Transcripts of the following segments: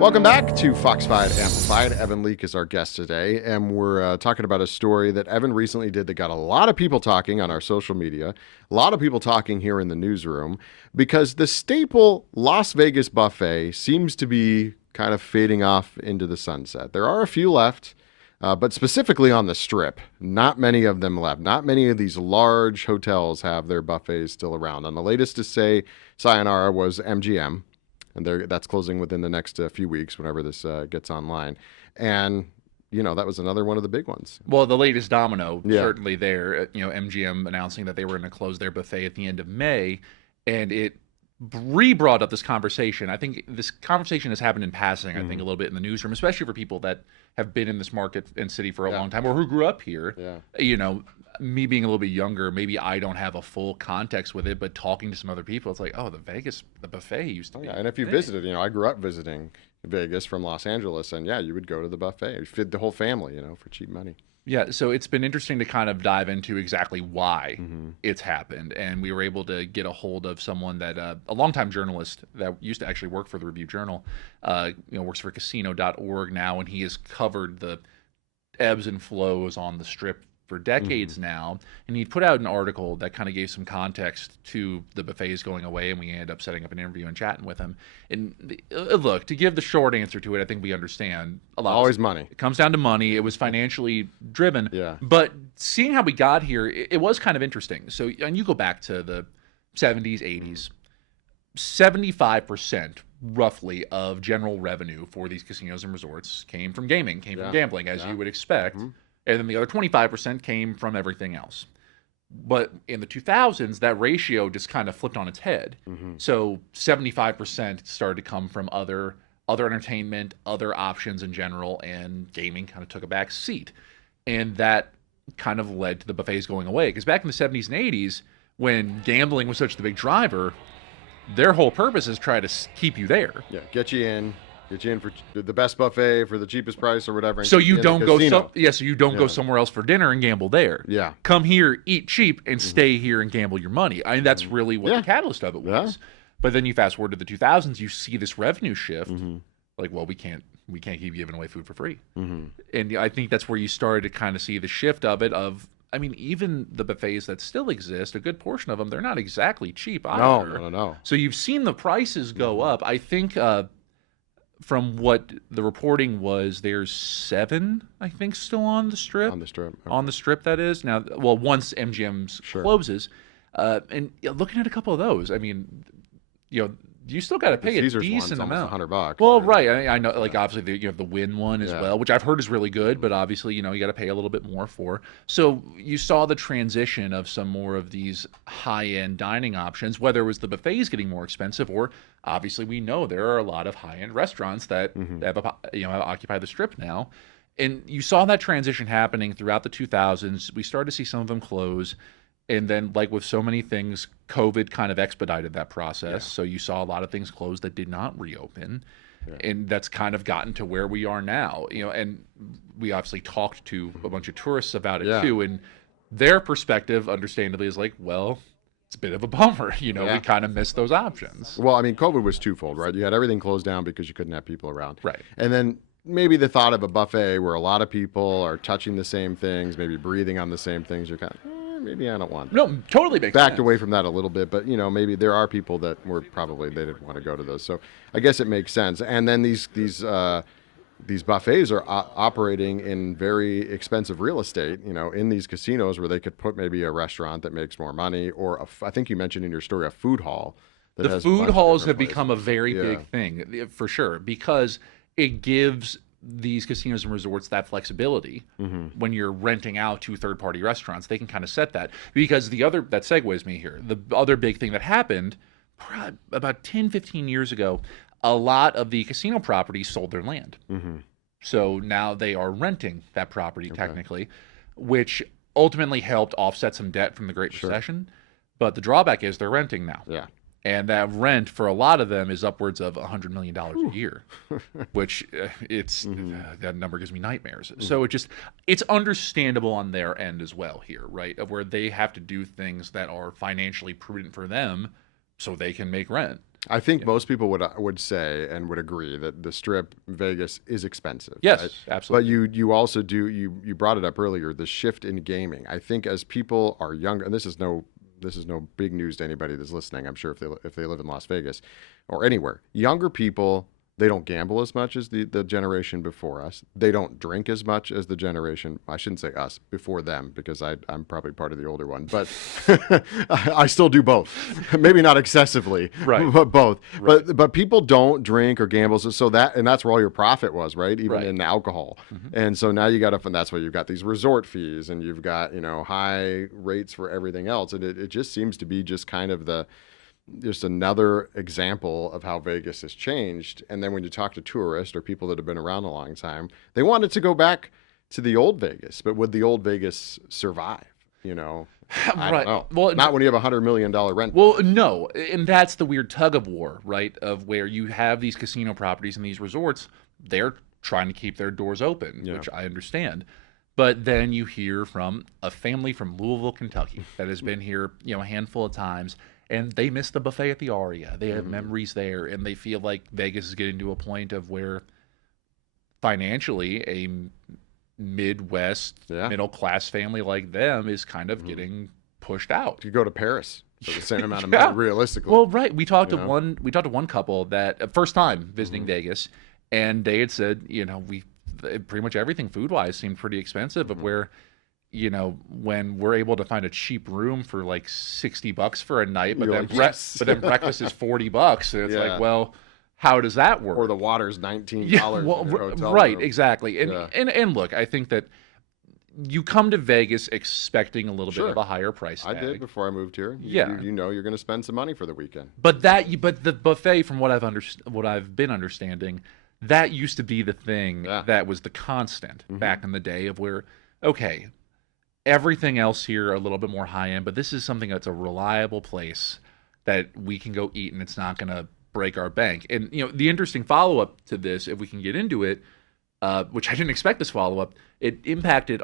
Welcome back to Fox 5 Amplified. Evan Leak is our guest today, and we're talking about a story that Evan recently did that got a lot of people talking on our social media, a lot of people talking here in the newsroom, because the staple Las Vegas buffet seems to be kind of fading off into the sunset. There are a few left, but specifically on the Strip, not many of them left. Not many of these large hotels have their buffets still around. And the latest to say sayonara was MGM. And that's closing within the next few weeks whenever this gets online. And, you know, that was another one of the big ones. Well, the latest domino, certainly there, MGM announcing that they were going to close their buffet at the end of May. And it re-brought up this conversation. I think this conversation has happened in passing, I think, a little bit in the newsroom, especially for people that have been in this market and city for a long time or who grew up here. You know, me being a little bit younger, maybe I don't have a full context with it, but talking to some other people, it's like, oh, the buffet used to be. And if you visited, I grew up visiting Vegas from Los Angeles, and you would go to the buffet. You feed the whole family, for cheap money. Yeah, so it's been interesting to kind of dive into exactly why it's happened. And we were able to get a hold of someone that, a longtime journalist that used to actually work for the Review Journal, works for casino.org now, and he has covered the ebbs and flows on the Strip for decades now, and he put out an article that kind of gave some context to the buffets going away, and we ended up setting up an interview and chatting with him. And look, to give the short answer to it, I think we understand a lot. Always money. It comes down to money. It was financially driven. Yeah. But seeing how we got here, it was kind of interesting. So, and you go back to the 70s, 80s, 75% roughly of general revenue for these casinos and resorts came from gaming, came from gambling, as you would expect. And then the other 25% came from everything else. But in the 2000s, that ratio just kind of flipped on its head. So 75% started to come from other entertainment, other options in general, and gaming kind of took a back seat. And that kind of led to the buffets going away. Because back in the 70s and 80s, when gambling was such the big driver, their whole purpose is try to keep you there. Yeah, get you in for the best buffet for the cheapest price or whatever. So you don't go go somewhere else for dinner and gamble there. Yeah. Come here, eat cheap, and stay here and gamble your money. I mean, that's really what the catalyst of it was. But then you fast forward to the 2000s, you see this revenue shift. Like, well, we can't keep giving away food for free. And I think that's where you started to kind of see the shift of it. I mean, even the buffets that still exist, a good portion of them, they're not exactly cheap either. No. So you've seen the prices go up. I think from what the reporting was, there's 7, I think, still on the Strip. On the Strip. Okay. On the Strip, that is. Now, well, once MGM's closes. And looking at a couple of those, I mean, you still got to pay a decent amount. $100. Well, right. I know, like, obviously, you have the Wynn one as well, which I've heard is really good, but obviously, you got to pay a little bit more for. So you saw the transition of some more of these high-end dining options, whether it was the buffets getting more expensive, or obviously we know there are a lot of high-end restaurants that have occupied the Strip now. And you saw that transition happening throughout the 2000s. We started to see some of them close. And then, like with so many things, COVID kind of expedited that process. So you saw a lot of things close that did not reopen. And that's kind of gotten to where we are now. And we obviously talked to a bunch of tourists about it too. And their perspective, understandably, is like, well, it's a bit of a bummer. We kind of missed those options. Well, I mean, COVID was twofold, right? You had everything closed down because you couldn't have people around. Right. And then maybe the thought of a buffet where a lot of people are touching the same things, maybe breathing on the same things, you're kind of, maybe I don't want. No, totally makes backed sense. away from that a little bit, but maybe there are people that were probably they didn't want to go to those. So I guess it makes sense. And then these buffets are operating in very expensive real estate, in these casinos where they could put maybe a restaurant that makes more money, or I think you mentioned in your story a food hall. The food halls have become a very big thing for sure, because it gives these casinos and resorts that flexibility when you're renting out to third-party restaurants. They can kind of set that, because that segues me here. The other big thing that happened about 10, 15 years ago, a lot of the casino properties sold their land. So now they are renting that property technically, which ultimately helped offset some debt from the Great Recession. But the drawback is they're renting now. Yeah. And that rent for a lot of them is upwards of $100 million a year, which that number gives me nightmares. So it's understandable on their end as well here, right? Of where they have to do things that are financially prudent for them so they can make rent. I think most people would say and would agree that the Strip Vegas is expensive. Yes, right? absolutely. But you also do you brought it up earlier, the shift in gaming. I think as people are younger, and this is no big news to anybody that's listening. I'm sure if they live in Las Vegas or anywhere, younger people, they don't gamble as much as the generation before us. They don't drink as much as the generation, I shouldn't say us, before them, because I'm probably part of the older one. But I still do both. Maybe not excessively, Right. but both. Right. But people don't drink or gamble. So that's where all your profit was, right? Even Right. in alcohol. Mm-hmm. And so now you got to, and that's why you've got these resort fees and you've got, high rates for everything else. And it just seems to be just kind of just another example of how Vegas has changed. And then when you talk to tourists or people that have been around a long time, they wanted to go back to the old Vegas, but would the old Vegas survive? I Right. don't know. Well, Not when you have $100 million rent. Well, no, and that's the weird tug of war, right? Of where you have these casino properties and these resorts, they're trying to keep their doors open, Yeah. which I understand. But then you hear from a family from Louisville, Kentucky, that has been here, a handful of times, and they miss the buffet at the Aria. They have memories there, and they feel like Vegas is getting to a point of where financially a Midwest Yeah. middle class family like them is kind of getting pushed out. You go to Paris for the same amount of Yeah. money, realistically. Well, right. We talked to Yeah. one couple that first time visiting Vegas, and they had said, pretty much everything food wise seemed pretty expensive. But where, when we're able to find a cheap room for like $60 for a night, but You're then like, yes. but then breakfast is $40, and it's Yeah. like, well, how does that work? Or the water's $19 Yeah, well, in your hotel right, room. exactly. And, Yeah. and look, I think that you come to Vegas expecting a little Sure. bit of a higher price I tag. did before I moved here. Yeah. You know you're going to spend some money for the weekend. But the buffet, from what I've been understanding, that used to be the thing Yeah. that was the constant back in the day of where, okay, everything else here a little bit more high end, but this is something that's a reliable place that we can go eat and it's not going to break our bank. And the interesting follow up to this, if we can get into it, which I didn't expect this follow up, it impacted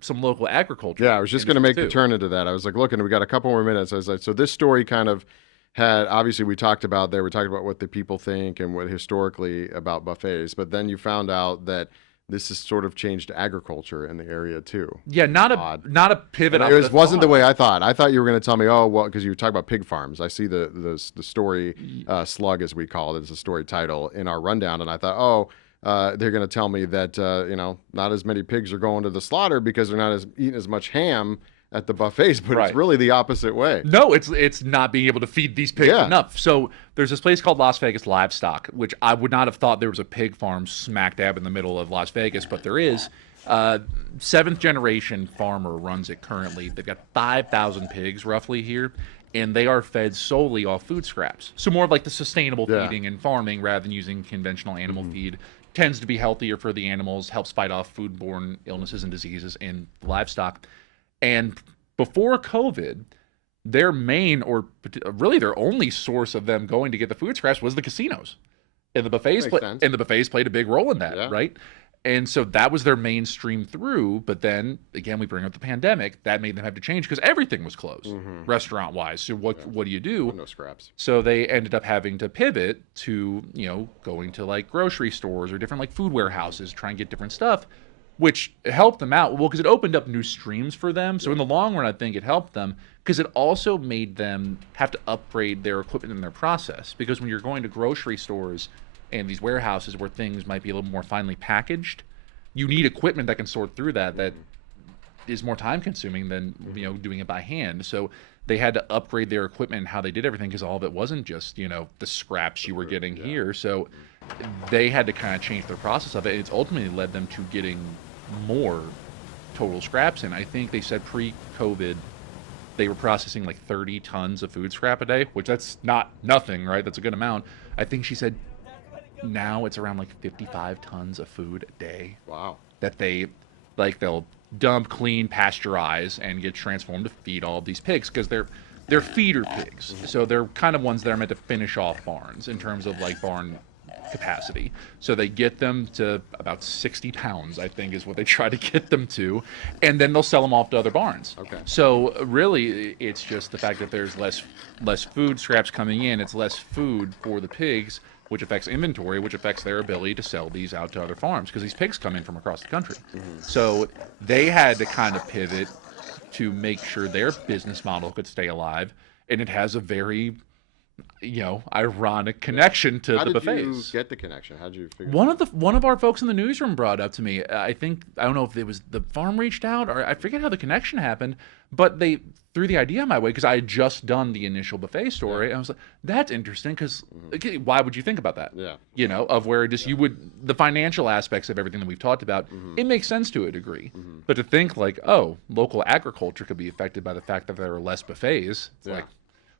some local agriculture. Yeah, I was just going to make the too. turn into that. I was like, look, and we got a couple more minutes. I was like, so this story kind of had, obviously we talked about what the people think and what historically about buffets, but then you found out that this has sort of changed agriculture in the area too. Yeah, not a pivot. And it wasn't the way I thought. I thought you were going to tell me, oh, well, because you were talking about pig farms. I see the story slug, as we call it, it's a story title in our rundown, and I thought, oh, they're going to tell me that not as many pigs are going to the slaughter because they're not eating as much ham at the buffets, but Right. it's really the opposite way. No, it's not being able to feed these pigs enough. So there's this place called Las Vegas Livestock, which I would not have thought there was a pig farm smack dab in the middle of Las Vegas, but there is. Seventh generation farmer runs it currently. They've got 5,000 pigs roughly here, and they are fed solely off food scraps. So more of like the sustainable feeding and farming rather than using conventional animal feed. Tends to be healthier for the animals, helps fight off foodborne illnesses and diseases in livestock. And before COVID, their main or really their only source of them going to get the food scraps was the casinos. And the buffets played a big role in that, right? And so that was their mainstream through. But then again, we bring up the pandemic. That made them have to change because everything was closed, restaurant wise. So what do you do? No scraps. So they ended up having to pivot to, going to like grocery stores or different like food warehouses, try and get different stuff, which helped them out. Well, because it opened up new streams for them. So in the long run, I think it helped them because it also made them have to upgrade their equipment and their process. Because when you're going to grocery stores and these warehouses where things might be a little more finely packaged, you need equipment that can sort through that is more time consuming than doing it by hand. So they had to upgrade their equipment and how they did everything because all of it wasn't just the scraps you were getting here. So they had to kind of change their process of it. It's ultimately led them to getting more total scraps in. I think they said pre-COVID they were processing like 30 tons of food scrap a day, which that's not nothing, right? That's a good amount. I think she said now it's around like 55 tons of food a day. Wow. That they'll dump, clean, pasteurize, and get transformed to feed all of these pigs because they're feeder pigs. So they're kind of ones that are meant to finish off barns in terms of like barn capacity. So they get them to about 60 pounds, I think, is what they try to get them to, and then they'll sell them off to other barns. Okay. So really, it's just the fact that there's less food scraps coming in. It's less food for the pigs, which affects inventory, which affects their ability to sell these out to other farms because these pigs come in from across the country. So they had to kind of pivot to make sure their business model could stay alive, and it has a very, ironic connection to the buffets. How did you get the connection? How did you figure? One of our folks in the newsroom brought up to me. I don't know if it was the farm reached out or I forget how the connection happened, but they threw the idea my way because I had just done the initial buffet story. And I was like, that's interesting because why would you think about that? Yeah. Of where just you would, the financial aspects of everything that we've talked about, it makes sense to a degree. But to think like, oh, local agriculture could be affected by the fact that there are less buffets, it's like,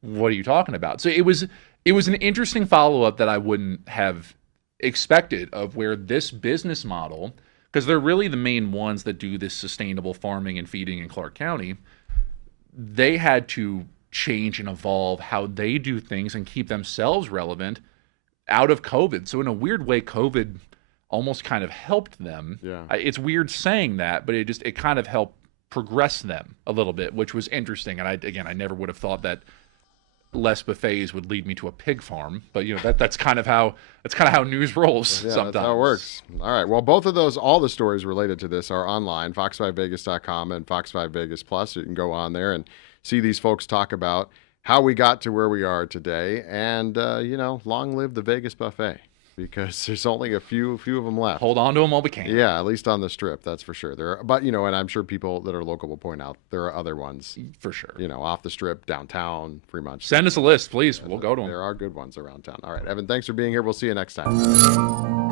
what are you talking about? So it was an interesting follow-up that I wouldn't have expected of where this business model, because they're really the main ones that do this sustainable farming and feeding in Clark County, they had to change and evolve how they do things and keep themselves relevant out of COVID. So in a weird way, COVID almost kind of helped them. Yeah. It's weird saying that, but it kind of helped progress them a little bit, which was interesting. And I never would have thought that less buffets would lead me to a pig farm, but that's kind of how news rolls sometimes. That's how it works. All right. Well, both of those, all the stories related to this are online, fox5vegas.com and Fox 5 Vegas Plus. You can go on there and see these folks talk about how we got to where we are today, and long live the Vegas buffet, because there's only a few of them left. Hold on to them while we can. Yeah, at least on the Strip, that's for sure. But and I'm sure people that are local will point out there are other ones for sure. Off the Strip, downtown, Fremont. Send us a list, please. We'll go to them. There are good ones around town. All right, Evan, thanks for being here. We'll see you next time.